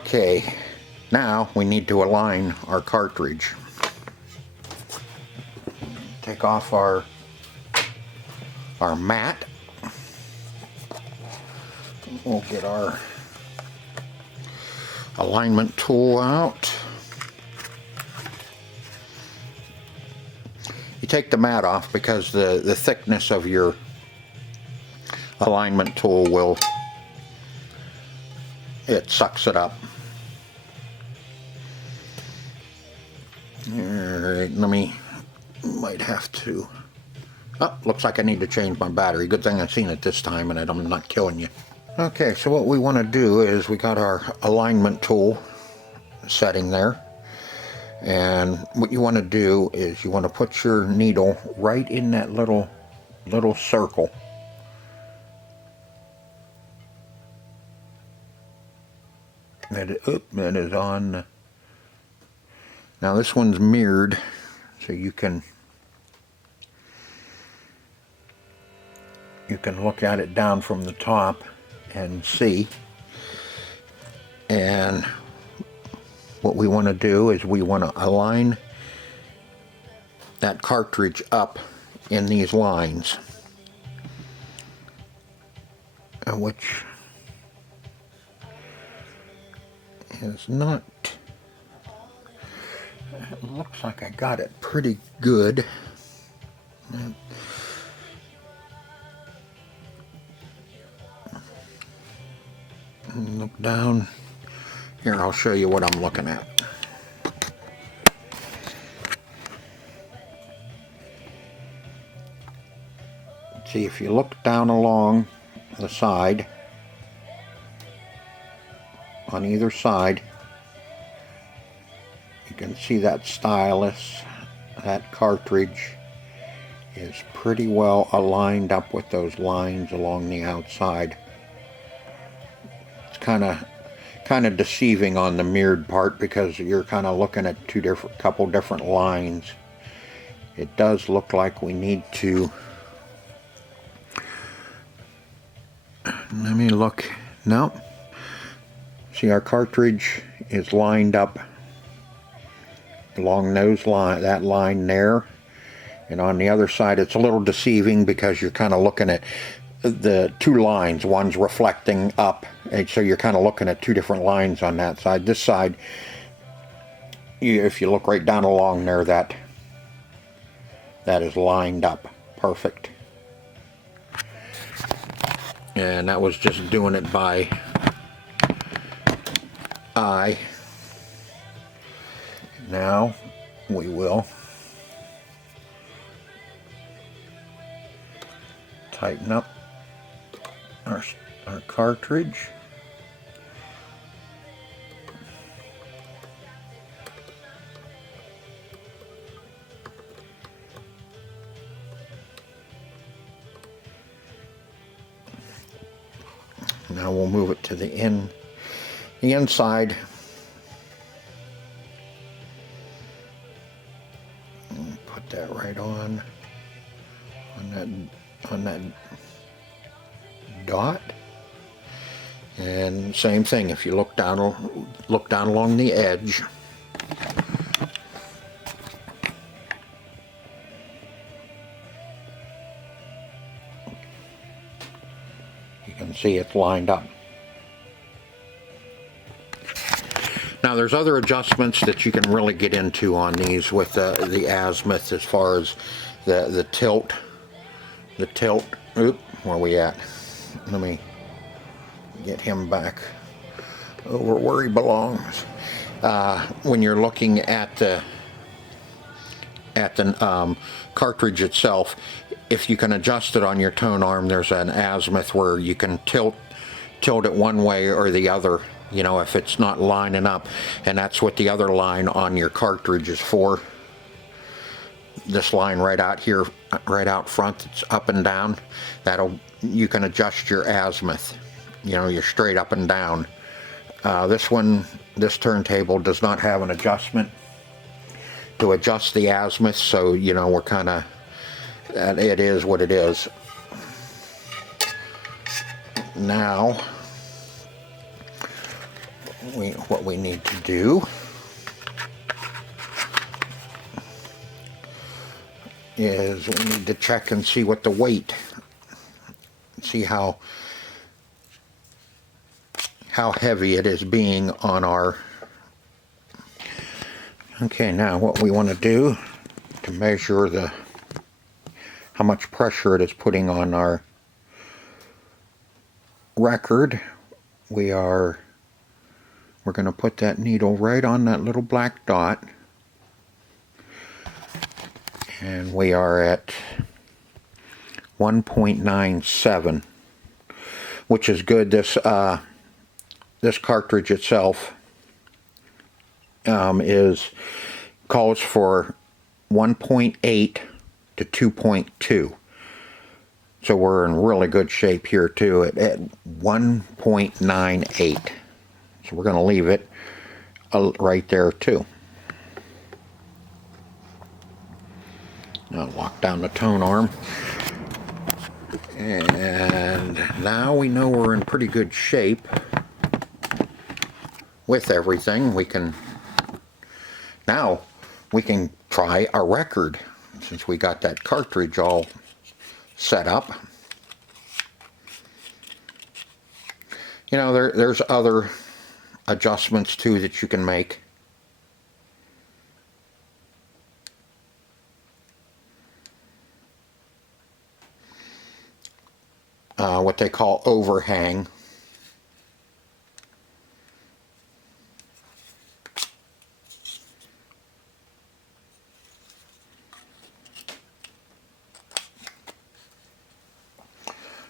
Okay, now we need to align our cartridge. Take off our mat. We'll get our alignment tool out. You take the mat off because the thickness of your alignment tool it sucks it up. Alright, might have to. Oh, looks like I need to change my battery. Good thing I've seen it this time and I'm not killing you. Okay, so what we want to do is we got our alignment tool setting there. And what you want to do is you want to put your needle right in that little circle. That is on. Now this one's mirrored, so you can look at it down from the top and see. And what we want to do is we want to align that cartridge up in these lines, which is not, it looks like I got it pretty good. Look down. Here, I'll show you what I'm looking at. See, if you look down along the side, on either side, you can see that stylus, that cartridge is pretty well aligned up with those lines along the outside. It's kind of deceiving on the mirrored part because you're kind of looking at couple different lines. It does look like we need to. Let me look. No. See, our cartridge is lined up along that line there, and on the other side it's a little deceiving because you're kind of looking at the two lines. One's reflecting up, and so you're kind of looking at two different lines on that side. This side, if you look right down along there, that is lined up perfect. And that was just doing it by eye. Now we will tighten up our cartridge. Now we'll move it to the inside. Put that right on that dot. And same thing, if you look down along the edge, you can see it's lined up. Now there's other adjustments that you can really get into on these with the azimuth, as far as the tilt. Oop, where are we at? Let me get him back over where he belongs. When you're looking at the cartridge itself, if you can adjust it on your tone arm, there's an azimuth where you can tilt it one way or the other, you know, if it's not lining up. And that's what the other line on your cartridge is for. This line right out here, right out front, it's up and down. You can adjust your azimuth, you know, you're straight up and down. This turntable does not have an adjustment to adjust the azimuth, so you know, we're kind of, it is what it is. Now what we need to do is we need to check and see what the weight, see how heavy it is being on our. Okay, now what we want to do to measure how much pressure it is putting on our record, we're going to put that needle right on that little black dot, and we are at 1.97, which is good. This cartridge itself calls for 1.8 to 2.2. So we're in really good shape here too at 1.98. So we're going to leave it right there too. Now lock down the tone arm. And now we know we're in pretty good shape with everything. Now we can try our record since we got that cartridge all set up. You know, there's other adjustments too that you can make. What they call overhang.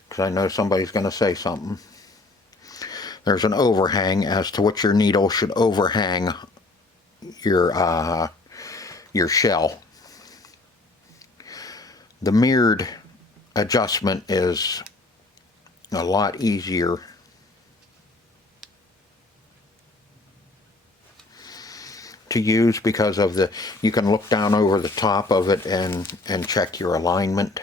Because I know somebody's going to say something. There's an overhang as to what your needle should overhang your shell. The mirrored adjustment is a lot easier to use because of you can look down over the top of it and check your alignment.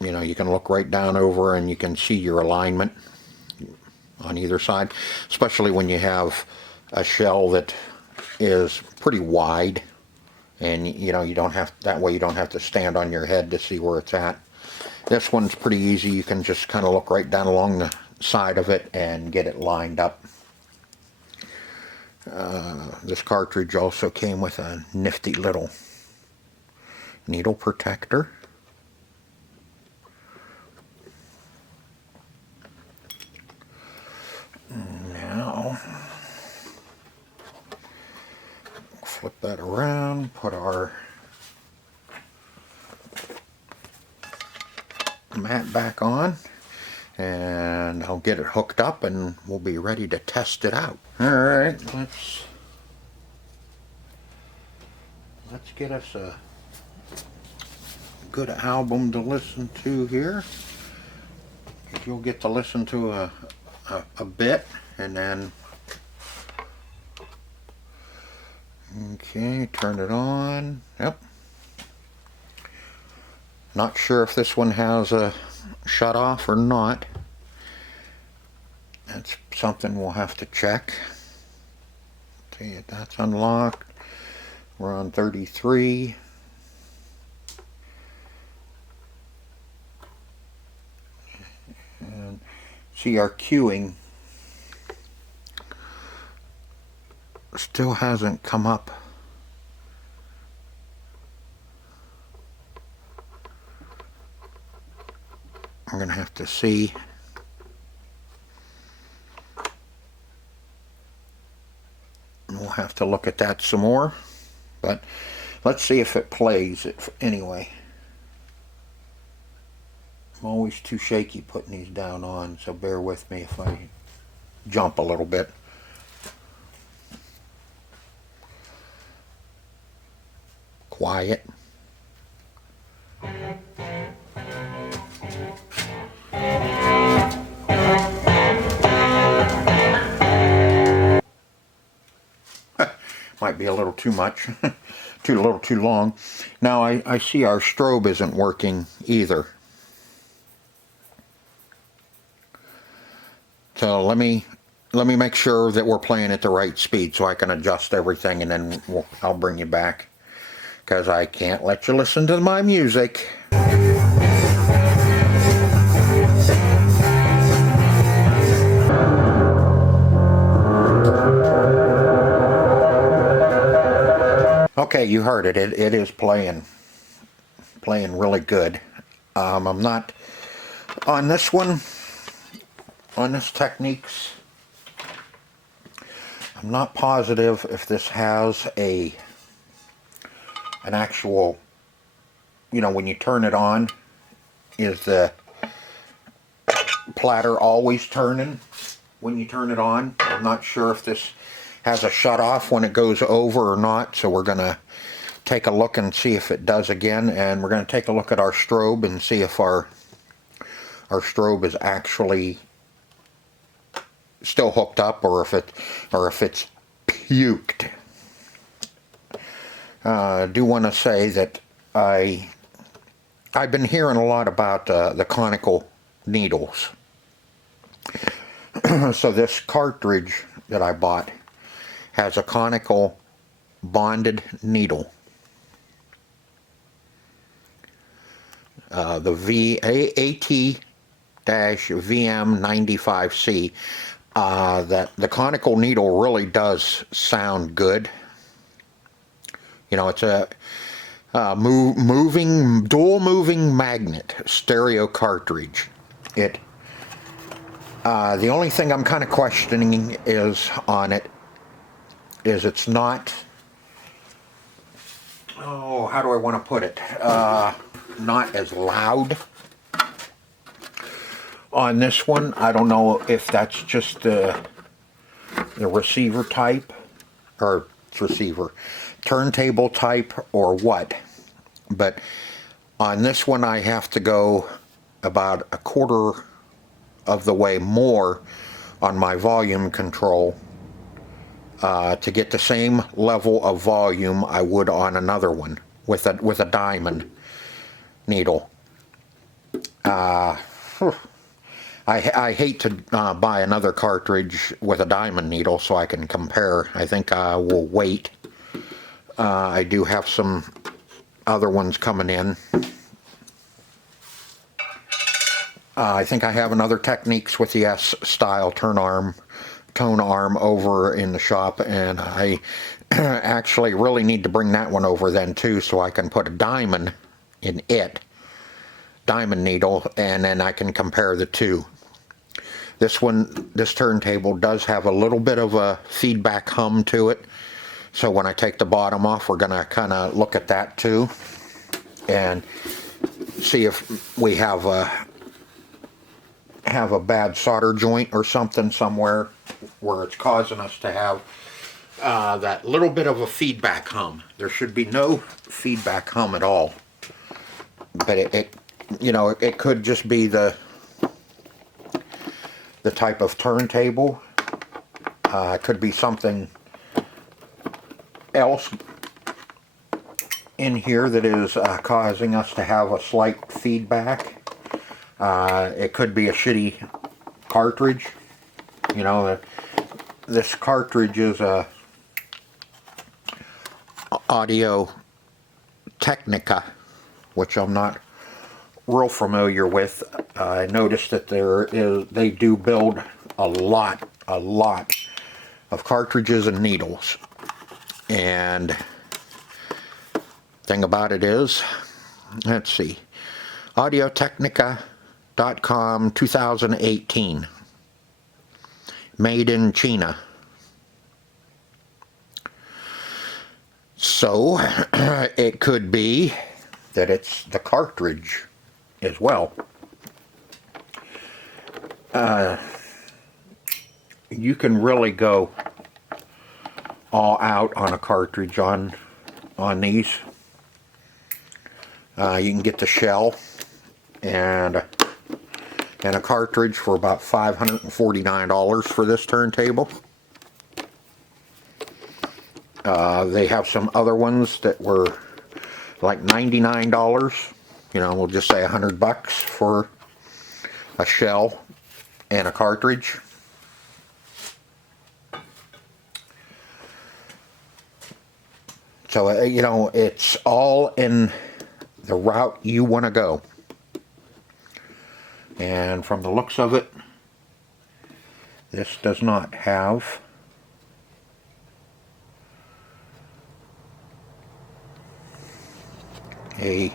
You know, you can look right down over and you can see your alignment on either side, especially when you have a shell that is pretty wide, and you know, that way you don't have to stand on your head to see where it's at. This one's pretty easy. You can just kind of look right down along the side of it and get it lined up. This cartridge also came with a nifty little needle protector. Now, flip that around, put our mat back on, and I'll get it hooked up and we'll be ready to test it out. Alright, let's get us a good album to listen to here. You'll get to listen to a bit, and then okay, turn it on. Yep. Not sure if this one has a shut off or not. That's something we'll have to check. Okay, that's unlocked. We're on 33. And see, our queuing still hasn't come up. I'm going to have to see. We'll have to look at that some more. But let's see if it plays it anyway. I'm always too shaky putting these down on, so bear with me if I jump a little bit. Quiet. Might be a little too much, a little too long. Now I see our strobe isn't working either. So let me make sure that we're playing at the right speed so I can adjust everything, and then I'll bring you back, because I can't let you listen to my music. Okay, you heard it. It is playing really good. I'm not on this one, on this Technics. I'm not positive if this has an actual, you know, when you turn it on, is the platter always turning when you turn it on? I'm not sure if this has a shut off when it goes over or not, so we're gonna take a look and see if it does again, and we're gonna take a look at our strobe and see if our strobe is actually still hooked up, or if it's puked. I do want to say that I've been hearing a lot about the Conical needles. So this cartridge that I bought has a Conical bonded needle. The AT-VM95C. That the Conical needle really does sound good. You know, it's a dual moving magnet stereo cartridge. The only thing I'm kind of questioning is it's not, oh, how do I want to put it? Not as loud on this one. I don't know if that's just the receiver type, or turntable type, or what. But on this one I have to go about a quarter of the way more on my volume control to get the same level of volume I would on another one with a diamond needle. I hate to buy another cartridge with a diamond needle so I can compare. I think I will wait. I do have some other ones coming in. I think I have another Technics with the S-style tone arm over in the shop, and I actually really need to bring that one over then too, so I can put a diamond in it. Diamond needle, and then I can compare the two. This turntable does have a little bit of a feedback hum to it, so when I take the bottom off, we're gonna kind of look at that too and see if we have a bad solder joint or something somewhere where it's causing us to have that little bit of a feedback hum. There should be no feedback hum at all, but it you know, it could just be the type of turntable. It could be something else in here that is causing us to have a slight feedback. It could be a shitty cartridge. You know, this cartridge is a Audio Technica, which I'm not real familiar with. I noticed that they do build a lot of cartridges and needles, and thing about it is, let's see, audiotechnica.com 2018, made in China. So it could be that it's the cartridge as well. You can really go all out on a cartridge on these. You can get the shell and a cartridge for about $549 for this turntable. They have some other ones that were like $99. You know, we'll just say $100 for a shell and a cartridge. So, you know, it's all in the route you want to go. And from the looks of it, this does not have a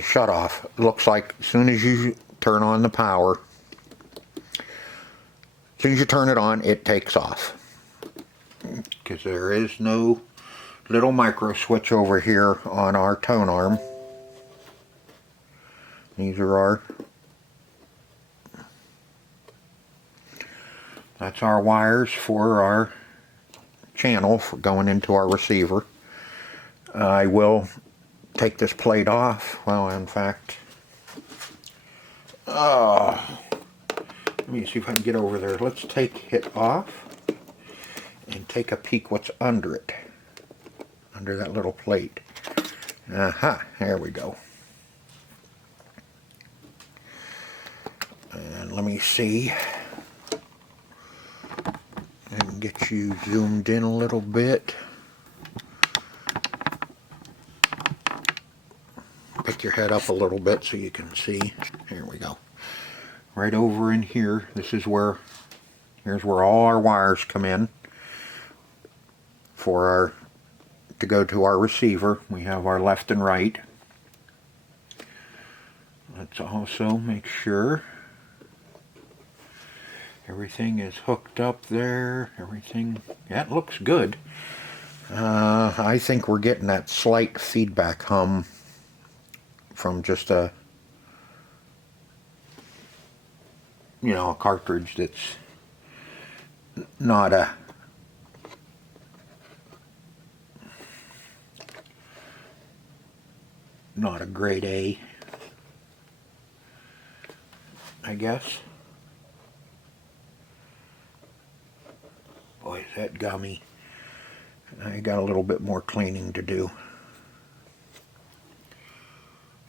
shut off. It looks like as soon as you turn on the power, as soon as you turn it on, it takes off. Because there is no little micro switch over here on our tone arm. These are that's our wires for our channel for going into our receiver. I will take this plate off. Well, in fact, let me see if I can get over there. Let's take it off and take a peek what's under it, under that little plate. There we go. And let me see. I can get you zoomed in a little bit. Pick your head up a little bit so you can see. Here we go. Right over in here, here's where all our wires come in for to go to our receiver. We have our left and right. Let's also make sure everything is hooked up there. Everything, that looks good. I think we're getting that slight feedback hum from just a cartridge that's not a grade A, I guess. Boy, is that gummy. I got a little bit more cleaning to do.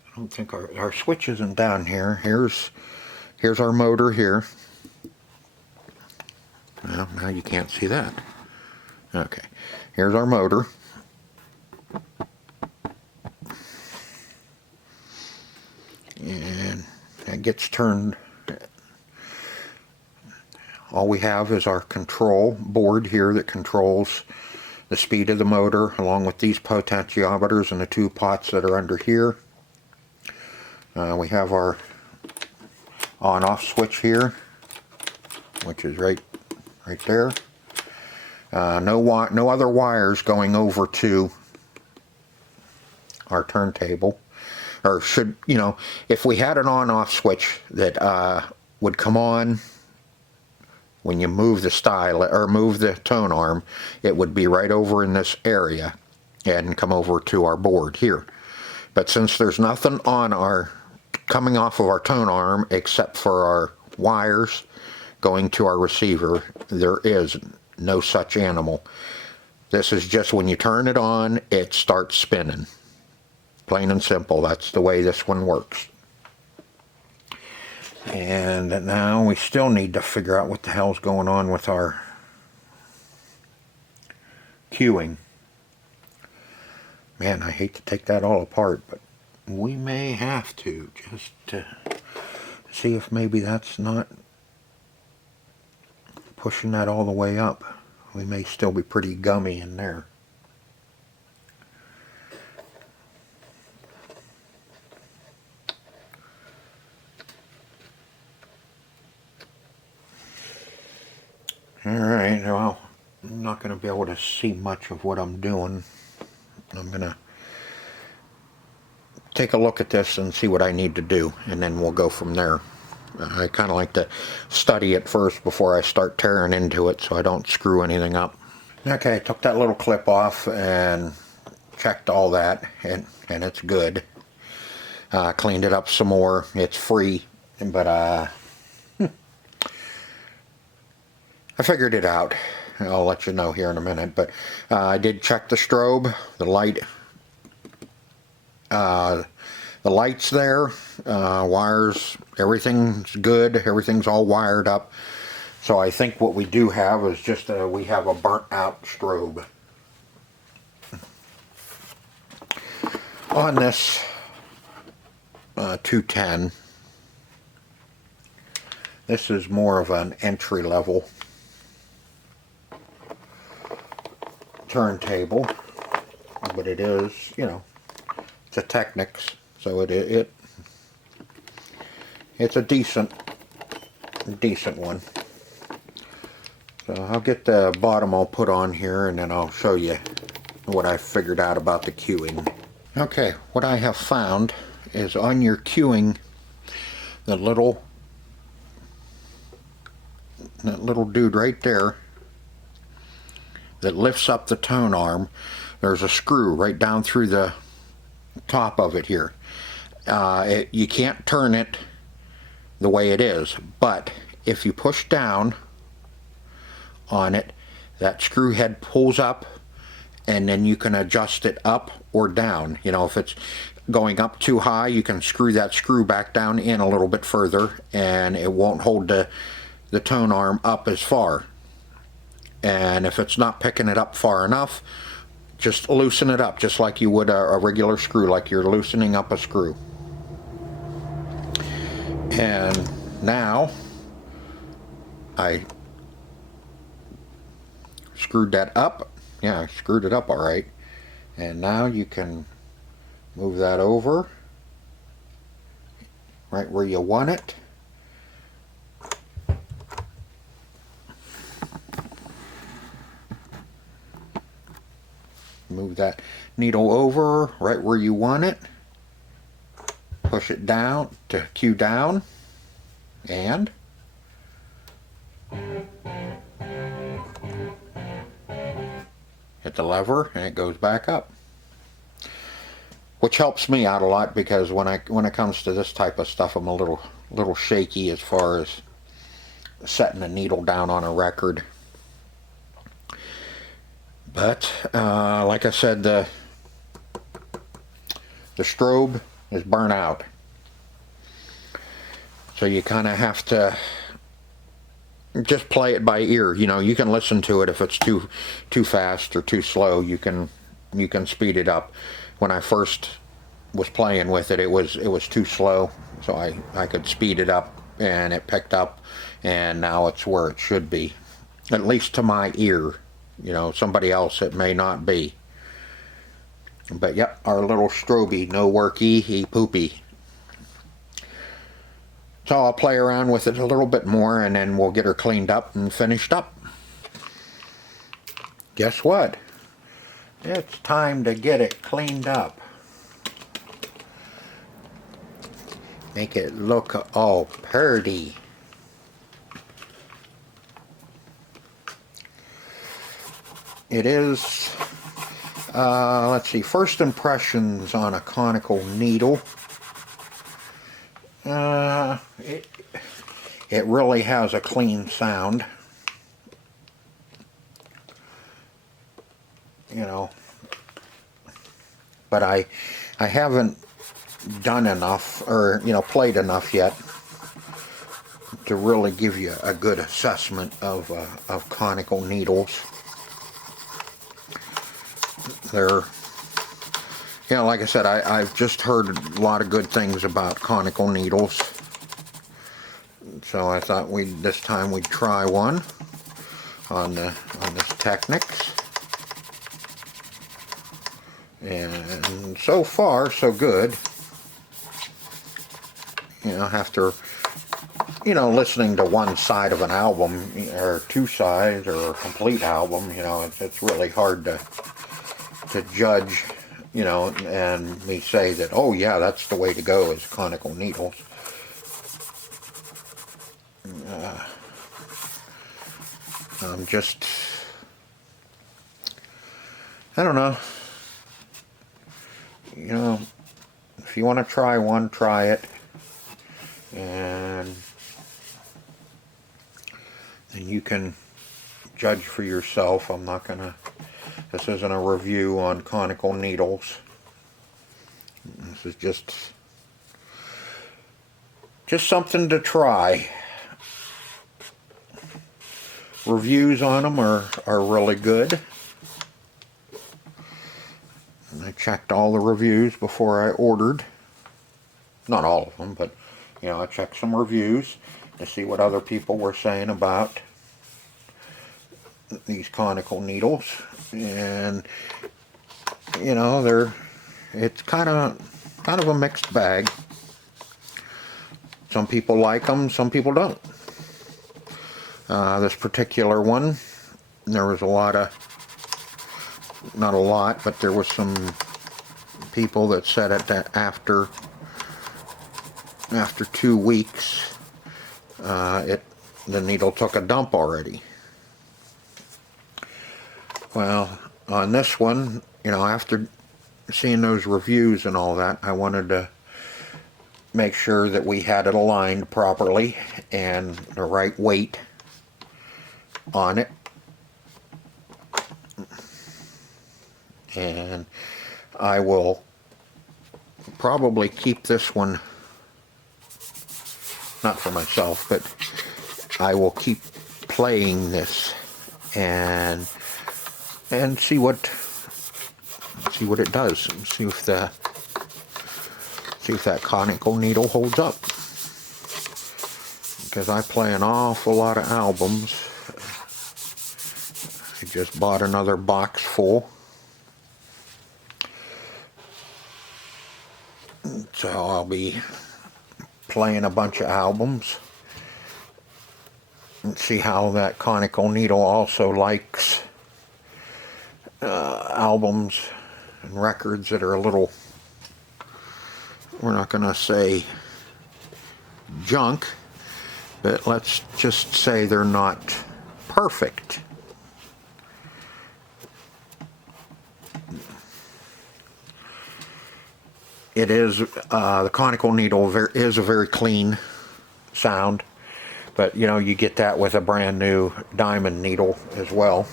I don't think our switch isn't down here. Here's our motor here. Well, now you can't see that. Okay, here's our motor. And that gets turned. All we have is our control board here that controls the speed of the motor, along with these potentiometers and the two pots that are under here. We have our on-off switch here, which is right there. No other wires going over to our turntable. Or should, if we had an on-off switch that would come on when you move the style or move the tone arm, it would be right over in this area and come over to our board here. But since there's nothing on coming off of our tone arm except for our wires going to our receiver, there is no such animal. This is just when you turn it on, it starts spinning. Plain and simple, that's the way this one works. And now we still need to figure out what the hell's going on with our cueing. Man, I hate to take that all apart, but we may have to, just to see if maybe that's not pushing that all the way up. We may still be pretty gummy in there. Alright, well, I'm not going to be able to see much of what I'm doing. I'm going to take a look at this and see what I need to do, and then we'll go from there. I kind of like to study it first before I start tearing into it so I don't screw anything up. Okay, I took that little clip off and checked all that, and it's good. Cleaned it up some more. It's free, but I figured it out. I'll let you know here in a minute, but I did check the strobe, the light. The light's there, wires, everything's good, everything's all wired up. So I think what we do have is just we have a burnt out strobe. On this 210, this is more of an entry level turntable, but it is, you know, it's a Technics, so it's a decent one. So I'll get the bottom all put on here, and then I'll show you what I figured out about the queuing. Okay, what I have found is on your queuing, that little dude right there that lifts up the tone arm, there's a screw right down through the top of it here. You can't turn it the way it is, but if you push down on it, that screw head pulls up, and then you can adjust it up or down. You know, if it's going up too high, you can screw that screw back down in a little bit further, and it won't hold the tone arm up as far. And if it's not picking it up far enough, just loosen it up, just like you would a regular screw, like you're loosening up a screw. And now I screwed that up. Yeah, I screwed it up all right. And now you can move that over right where you want it. Move that needle over right where you want it. Push it down to cue down, and hit the lever, and it goes back up. Which helps me out a lot, because when it comes to this type of stuff, I'm a little shaky as far as setting a needle down on a record. But like I said, the strobe is burnt out, so you kind of have to just play it by ear. You know, you can listen to it if it's too fast or too slow. You can speed it up. When I first was playing with it, it was too slow, so I could speed it up, and it picked up, and now it's where it should be, at least to my ear. You know, somebody else it may not be. But yep, our little strobe, no worky, he poopy. So I'll play around with it a little bit more, and then we'll get her cleaned up and finished up. Guess what? It's time to get it cleaned up. Make it look all pretty. It is, let's see, first impressions on a conical needle. It really has a clean sound. You know, but I haven't done enough, or you know, played enough yet to really give you a good assessment of conical needles. They're, you know, like I said, I've just heard a lot of good things about conical needles, so I thought this time we'd try one on this Technics. And so far, so good. You know, after, you know, listening to one side of an album, or two sides, or a complete album, you know, it's really hard to judge, you know, and me say that, oh yeah, that's the way to go, is conical needles. I'm just, I don't know. You know, if you want to try one, try it, and then you can judge for yourself. I'm not gonna, this isn't a review on conical needles. This is just something to try. reviews on them are really good. And I checked all the reviews before I ordered. Not all of them, but you know, I checked some reviews to see what other people were saying about these conical needles, and you know, it's kind of a mixed bag. Some people like them, some people don't. This particular one, there was a lot of, not a lot, but there was some people that said it that after 2 weeks, the needle took a dump already. Well, on this one, you know, after seeing those reviews and all that, I wanted to make sure that we had it aligned properly and the right weight on it. And I will probably keep this one, not for myself, but I will keep playing this and see what it does, and see if that conical needle holds up. Because I play an awful lot of albums. I just bought another box full. So I'll be playing a bunch of albums and see how that conical needle also likes albums and records that are a little, we're not going to say junk, but let's just say they're not perfect. It is, the conical needle is a very clean sound, but you know, you get that with a brand new diamond needle as well.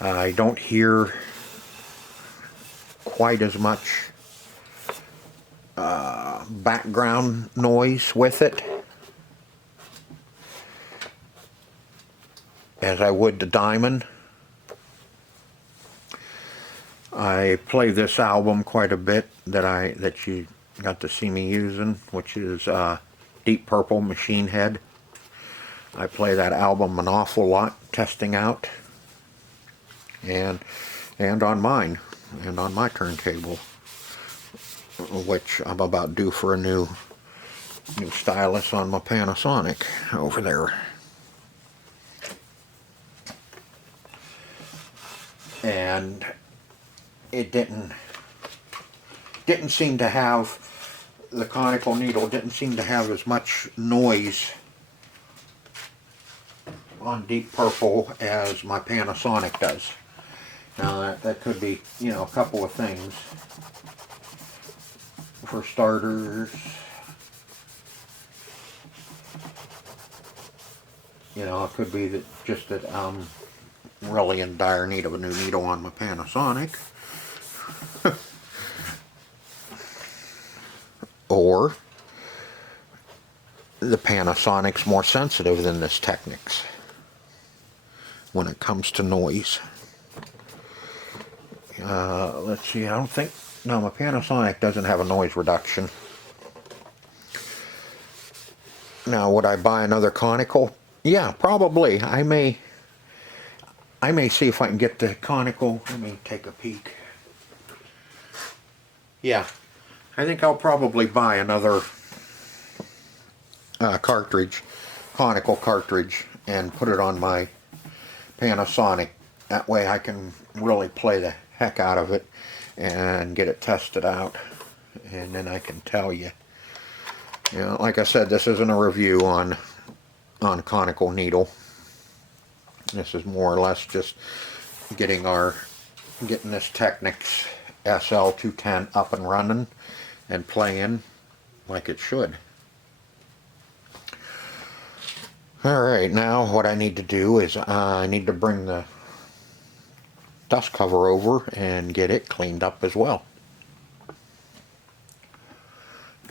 I don't hear quite as much background noise with it as I would the diamond. I play this album quite a bit that you got to see me using, which is Deep Purple Machine Head. I play that album an awful lot, testing out, and on mine, and on my turntable, which I'm about due for a new stylus on my Panasonic over there. And it didn't seem to have, the conical needle didn't seem to have as much noise on Deep Purple as my Panasonic does. Now that could be, you know, a couple of things. For starters, you know, it could be that just that I'm really in dire need of a new needle on my Panasonic. Or the Panasonic's more sensitive than this Technics when it comes to noise. Let's see, I don't think, no, my Panasonic doesn't have a noise reduction. Now, would I buy another conical? Yeah, probably. I may see if I can get the conical. Let me take a peek. Yeah, I think I'll probably buy another cartridge, conical cartridge, and put it on my Panasonic. That way I can really play the heck out of it and get it tested out, and then I can tell you. You know, like I said, this isn't a review on conical needle. This is more or less just getting this Technics SL210 up and running and playing like it should. Alright, now what I need to do is I need to bring the dust cover over and get it cleaned up as well.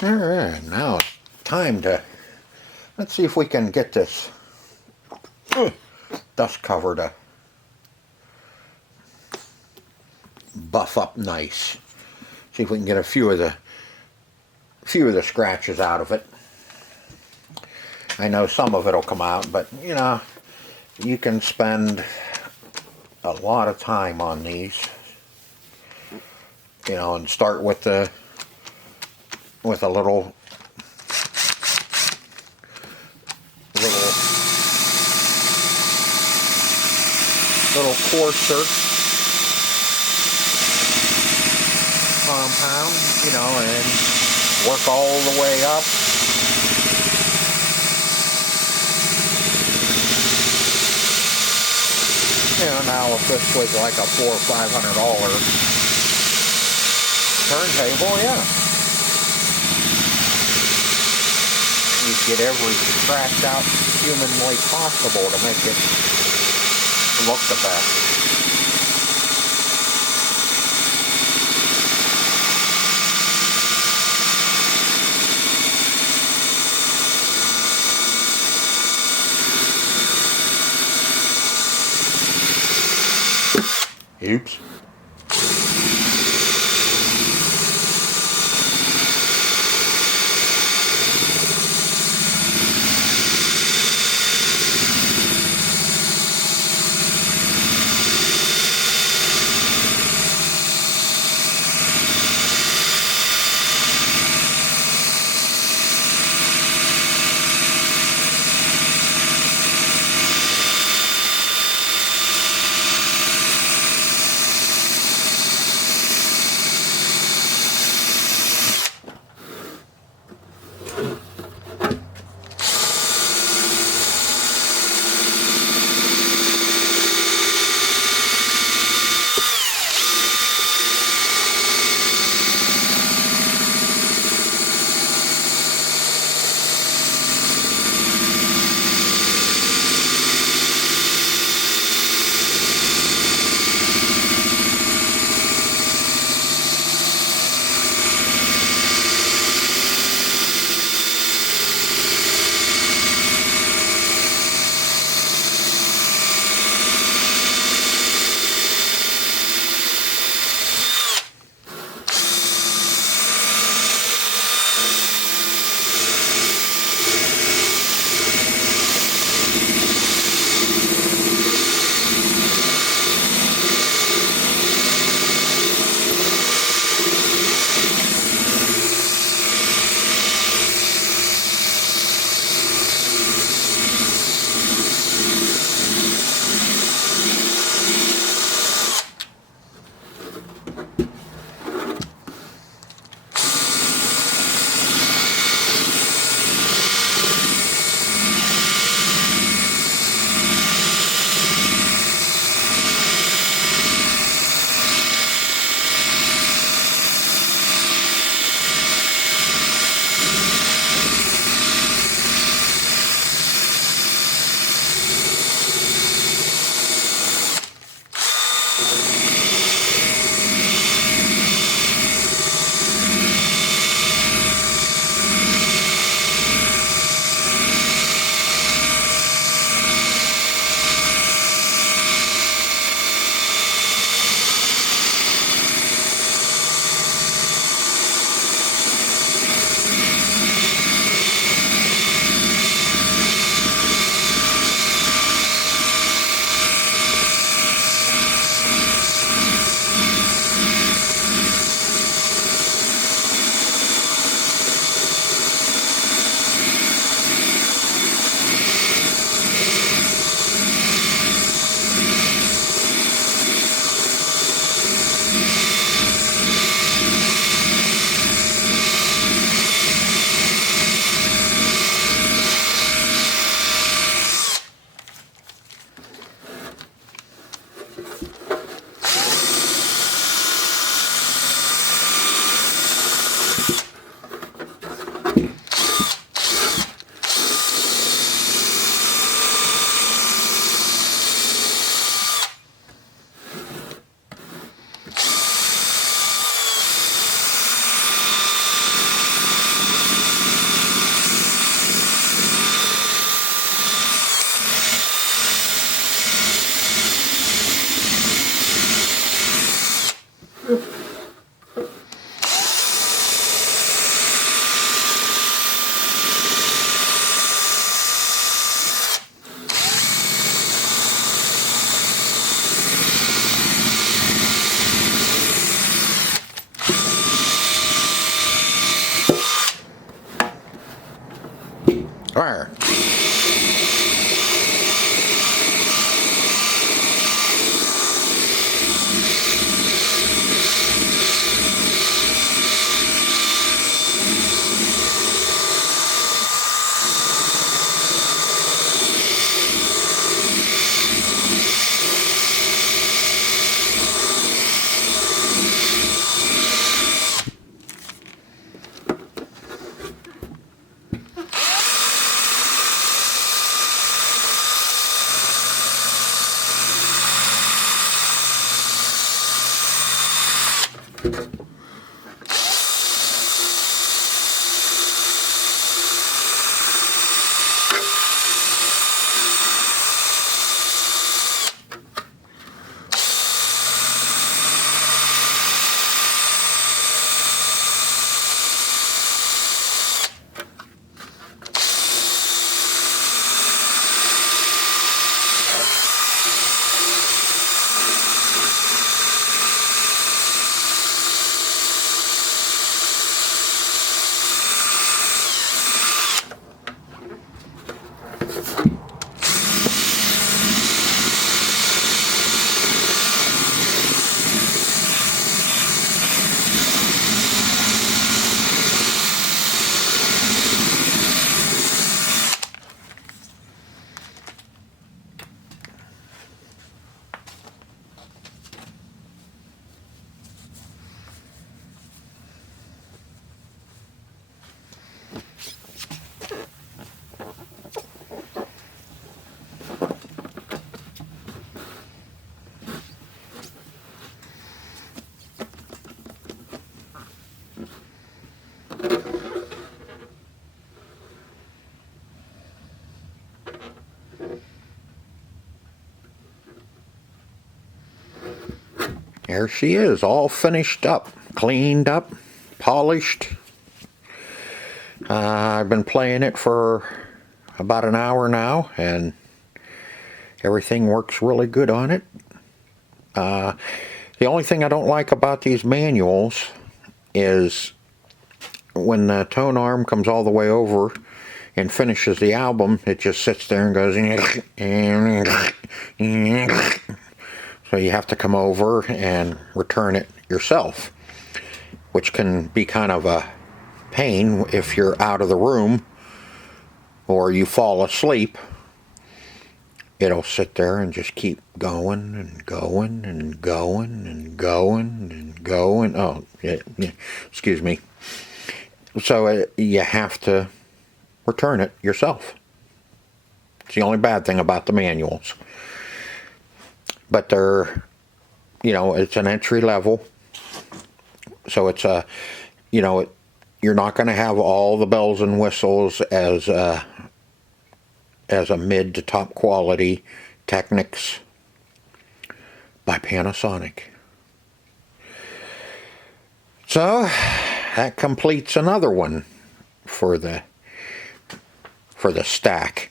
Alright, now it's time to, let's see if we can get this dust cover to buff up nice. See if we can get a few of the scratches out of it. I know some of it will come out, but you know, you can spend a lot of time on these, you know, and start with a little coarser compound, you know, and work all the way up. You know, now if this was like a $400 or $500 turntable, yeah, you'd get every scratch out humanly possible to make it look the best. Oops. There she is, all finished up, cleaned up, polished. I've been playing it for about an hour now, and everything works really good on it. The only thing I don't like about these manuals is when the tone arm comes all the way over and finishes the album, it just sits there and goes, so you have to come over and return it yourself, which can be kind of a pain if you're out of the room or you fall asleep. It'll sit there and just keep going and going and going and going and going. Oh, yeah, excuse me. So you have to return it yourself. It's the only bad thing about the manuals. But they're, it's an entry level. So it's a, you're not going to have all the bells and whistles as a mid to top quality Technics by Panasonic. So that completes another one for the stack.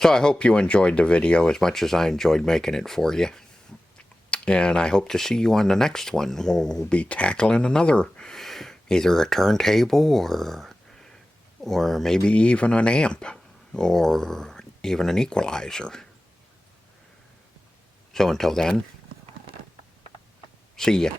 So I hope you enjoyed the video as much as I enjoyed making it for you. And I hope to see you on the next one. We'll be tackling another, either a turntable or maybe even an amp or even an equalizer. So until then, see ya.